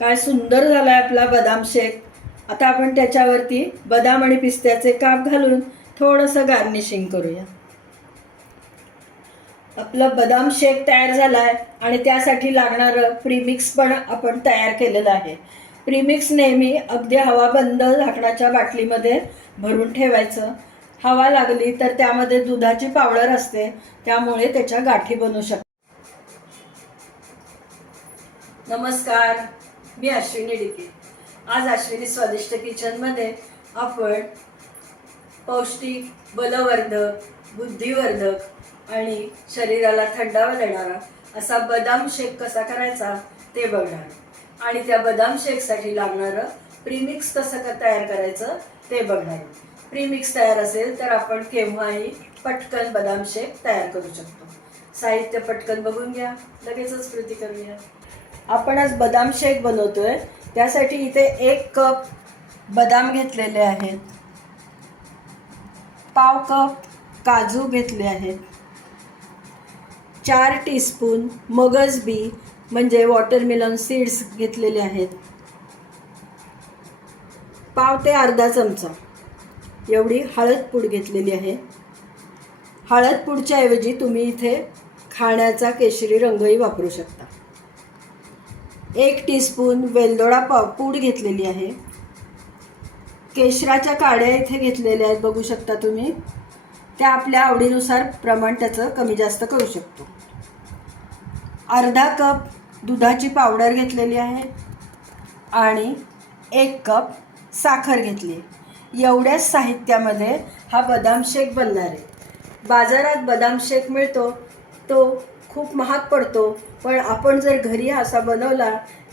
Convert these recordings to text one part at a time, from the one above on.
काय सुंदर झाला आहे आपला बदाम शेक. आता आपण त्याच्यावरती बदाम आणि पिस्त्याचे काप घालून थोडंसं गार्निशिंग करूया. आपलं बदाम शेक तयार झाला आहे आणि त्यासाठी लागणारं प्रीमिक्स पण आपण तयार केलेलं आहे. प्रीमिक्स नेहमी अगदी हवाबंद झाकणाच्या बाटलीमध्ये भरून ठेवायचं. हवा लागली तर त्यामध्ये दुधाची पावडर असते त्यामुळे त्याच्या गाठी बनू शकतात नमस्कार. मी अश्विनी डिके आज अश्विनी स्वादिष्ट किचनमध्ये आपण पौष्टिक बलवर्धक बुद्धिवर्धक आणि शरीराला थंडावा देणारा असा बदाम शेक कसा करायचा ते बघणार. आणि त्या बदाम शेकसाठी लागणारं प्रीमिक्स कसं तयार करायचं ते बघणार. प्रीमिक्स तयार असेल तर आपण केव्हाही पटकन बदाम शेक तयार करू शकतो. साहित्य पटकन बघून घ्या. लगेचच कृती करूया. आपण आज बदाम शेक बनवतोय. त्यासाठी इथे एक कप बदाम घेतलेले आहेत. पाव कप काजू घेतले आहेत. चार टीस्पून मगज बी म्हणजे वॉटरमेलन सीड्स घेतलेले आहेत. पाव ते अर्धा चमचा. एवढी हळद पूड घेतलेली आहे. हळद पूडच्या ऐवजी तुम्ही इथे खाण्याचा केशरी रंगही वापरू शकता. एक टीस्पून वेलदोडा पाव पूड घेतलेली आहे. केशराच्या काड्या इथे घेतलेल्या आहेत बघू शकता तुम्ही. त्या आपल्या आवडीनुसार प्रमाण त्याचं कमी जास्त करू शकतो. अर्धा कप दुधाची पावडर घेतलेली आहे आणि एक कप साखर घेतली. आहे एवढ्याच साहित्यामध्ये हा बदाम शेक बनणार आहे. बाजारात बदाम शेक मिळतो तो खूप महाग पडतो. पण आपण जर घरी असा बनवला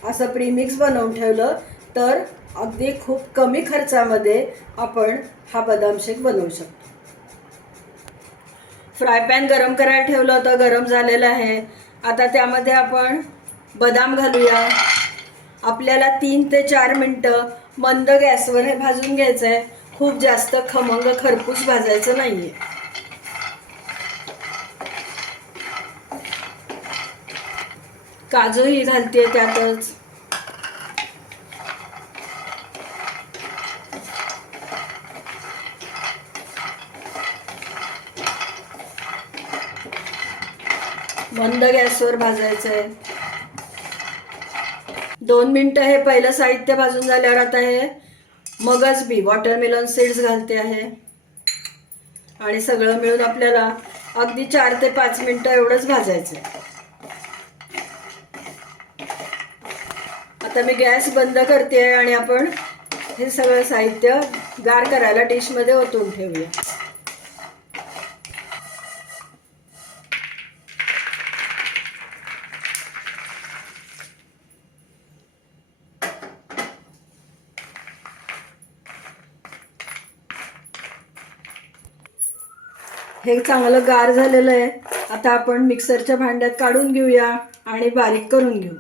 असं प्रीमिक्स बनवून ठेवलं तर अगदी खूप कमी खर्चामध्ये आपण हा बदाम शेक बनवू शकतो. फ्राय पॅन गरम करायला ठेवलं होतं गरम झालेलं आहे. आता त्यामध्ये आपण बदाम घालूया. आपल्याला तीन ते चार मिनटं मंद गॅसवर हे भाजून घ्यायचं आहे खूप जास्त खमंग खरपूस भाजायचं नाही आहे काजूही घालते त्यातच. बंद गॅसवर भाजायचं आहे दोन मिनटं हे पहिलं साहित्य भाजून झाल्यावर आता हे मगज बी वॉटरमेलन सीड्स घालते आहे. आणि सगळं मिळून आपल्याला अगदी चार ते पाच मिनटं एवढंच भाजायचं आहे आता मी गॅस बंद करते आणि आपण हे सगळं साहित्य गार करायला डिशमध्ये ओतून ठेवूया. हे चांगलं गार झालेलं आहे. आता आपण मिक्सरच्या भांड्यात काढून घेऊया आणि बारीक करून घेऊ.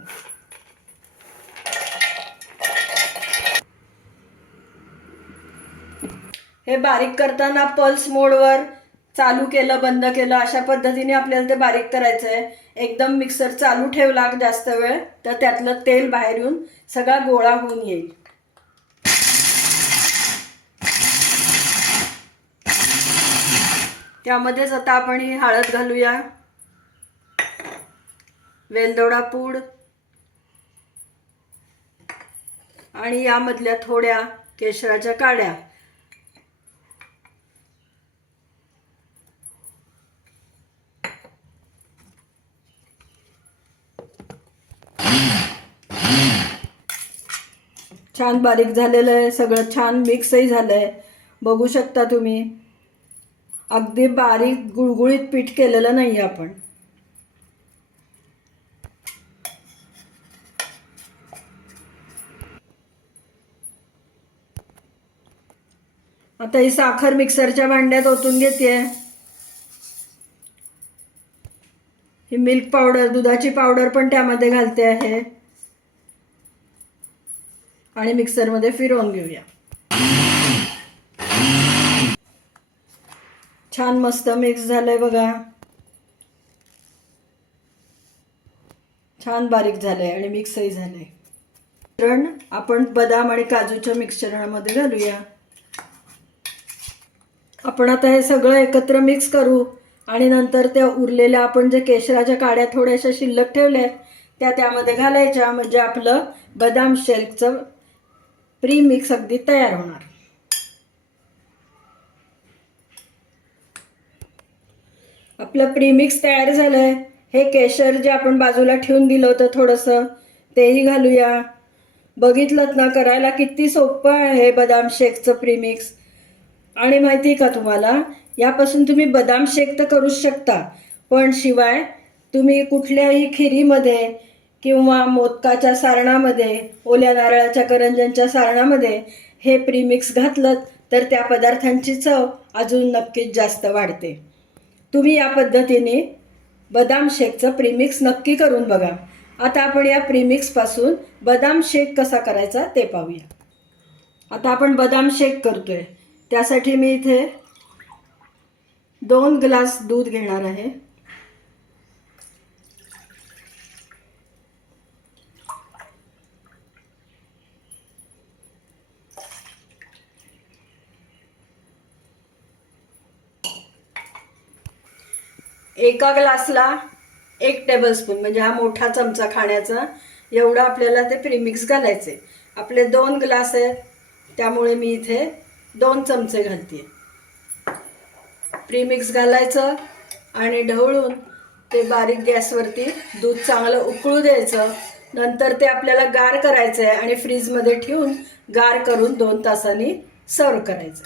हे बारीक करताना पल्स मोडवर चालू केलं बंद केलं अशा पद्धतीने आपल्याला ते बारीक करायचं आहे एकदम मिक्सर चालू ठेवला जास्त वेळ तर त्यातलं तेल बाहेर येऊन सगळा गोळा होऊन येईल. त्यामध्येच आता आपण ही हळद घालूया. वेलदोडा पूड. आणि यामधल्या थोड्या केशराच्या काड्या. छान बारीक झालेलं आहे सगळं छान मिक्सही झालं आहे बघू शकता तुम्ही. अगदी बारीक गुळगुळीत पीठ केलेलं नाही आपण. आता ही साखर मिक्सरच्या भांड्यात ओतून घेते मिल्क पावडर दुधाची पावडर पण त्यामध्ये घालते आहे. आणि मिक्सरमध्ये फिरवून घेऊया. छान मस्त मिक्स झालंय बघा. छान बारीक झालंय आणि मिक्सही झालंय. मिश्रण आपण बदाम आणि काजूच्या मिक्सचरामध्ये घालूया. आपण आता हे सगळं एकत्र मिक्स करू. आणि नंतर त्या उरलेल्या आपण जे केशराच्या काड्या थोड्याशा शिल्लक ठेवल्या आहेत, त्या त्यामध्ये घालायच्या. म्हणजे आपलं बदाम शेल्कचं प्री मिक्स अगदी तयार होणार. आपलं प्रीमिक्स तयार झालंय. हे केशर जे आपण बाजूला ठेवून दिलं होतं थोडंसं तेही घालूया. बघितलं ना करायला किती सोपं आहे हे बदाम शेकचं प्रीमिक्स आणि माहिती आहे का तुम्हाला? यापासून तुम्ही बदाम शेक तर करूच शकता. पण शिवाय तुम्ही कुठल्याही खिरीमध्ये किंवा मोदकाच्या सारणामध्ये ओल्या नारळाच्या करंज्यांच्या सारणामध्ये हे प्रीमिक्स घातलं तर त्या पदार्थांची चव अजून नक्कीच जास्त वाढते. तुम्ही या पद्धतीने बदाम शेकचं प्रीमिक्स नक्की करून बघा. आता आपण या प्रीमिक्सपासून बदाम शेक कसा करायचा ते पाहूया. आता आपण बदाम शेक करतो आहे त्यासाठी मी इथे दोन ग्लास दूध घेणार आहे. एका ग्लासला एक टेबलस्पून म्हणजे हा मोठा चमचा खाण्याचा. एवढं आपल्याला ते प्रीमिक्स घालायचे आपले दोन ग्लास आहेत त्यामुळे मी इथे दोन चमचे घालते प्रीमिक्स घालायचं आणि ढवळून ते बारीक गॅसवरती दूध चांगलं उकळू द्यायचं. नंतर ते आपल्याला गार करायचं आहे आणि फ्रीजमध्ये ठेवून गार करून दोन तासांनी सर्व करायचं.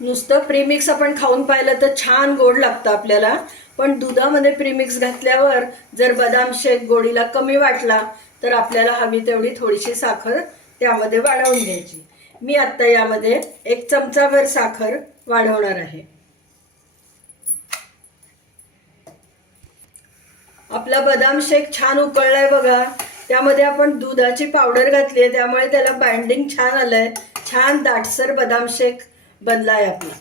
नुसतं प्रीमिक्स आपण खाऊन पाहिलं तर छान गोड लागतं आपल्याला. पण दुधामध्ये प्रीमिक्स घातल्यावर जर बदाम शेक गोडीला कमी वाटला तर आपल्याला हवी तेवढी थोडीशी साखर त्यामध्ये वाढवून घ्यायची. मी आत्ता यामध्ये एक चमचाभर साखर वाढवणार आहे. आपला बदाम शेक छान उकळलाय बघा. त्यामध्ये आपण दुधाची पावडर घातली आहे त्यामुळे त्याला बाइंडिंग छान आलंय. छान दाटसर बदाम शेक बनलाय आपला.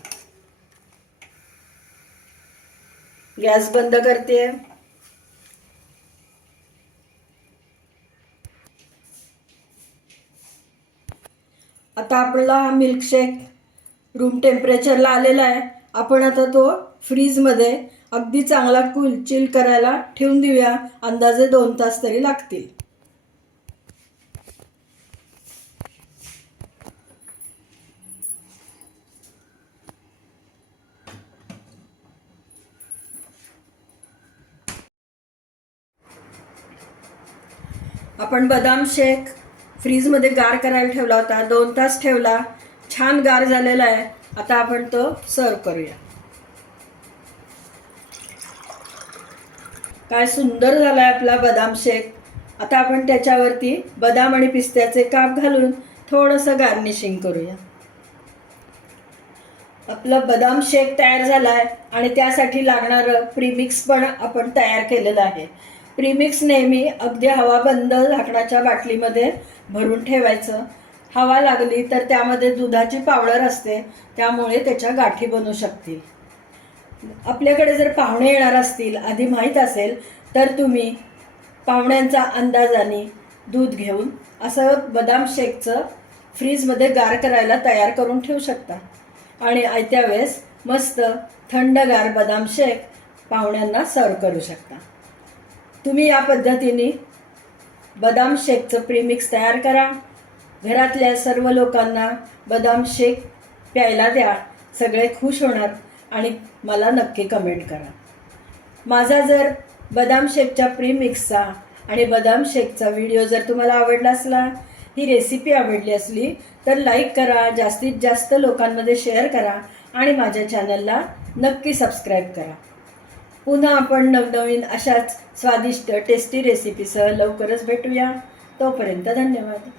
गॅस बंद करते आता आपला हा मिल्कशेक रूम टेम्परेचरला आलेला आहे. आपण आता तो फ्रीजमध्ये अगदी चांगला कूल चिल करायला ठेवून देऊया. अंदाजे दोन तास तरी लागतील. आपण बदाम शेक फ्रीजमध्ये गार करायला ठेवला होता दोन तास ठेवला. छान गार झालेला आहे. आता आपण तो सर्व करूया. काय सुंदर झालाय आपला बदाम शेक. आता आपण त्याच्यावरती बदाम आणि पिस्त्याचे काप घालून थोडंसं गार्निशिंग करूया. आपला बदाम शेक तयार झालाय आणि त्यासाठी लागणारं प्रीमिक्स पण आपण तयार केलेलं आहे. प्रीमिक्स नेहमी अगदी हवाबंद झाकणाच्या बाटलीमध्ये भरून ठेवायचं. हवा लागली तर त्यामध्ये दुधाची पावडर असते त्यामुळे त्याच्या गाठी बनू शकतील. आपल्याकडे जर पाहुणे येणार असतील आधी माहीत असेल तर तुम्ही पाहुण्यांचा अंदाजाने दूध घेऊन असं बदाम शेकचं फ्रीजमध्ये गार करायला तयार करून ठेवू शकता. आणि आयत्या वेळेस मस्त थंडगार बदाम शेक पाहुण्यांना सर्व करू शकता. तुम्ही या पद्धतीने बदाम शेकचं प्रीमिक्स तयार करा. घरातल्या सर्व लोकांना बदाम शेक प्यायला द्या. सगळे खुश होणार आणि मला नक्की कमेंट करा. माझा जर बदाम शेकच्या प्रीमिक्सचा आणि बदाम शेकचा व्हिडिओ जर तुम्हाला आवडला असला ही रेसिपी आवडली असली तर लाईक करा जास्तीत जास्त लोकांमध्ये शेअर करा आणि माझ्या चॅनलला नक्की सबस्क्राईब करा. पुन्हा आपण नवनवीन अशाच स्वादिष्ट टेस्टी रेसिपीसह लवकरच भेटूया. तोपर्यंत धन्यवाद.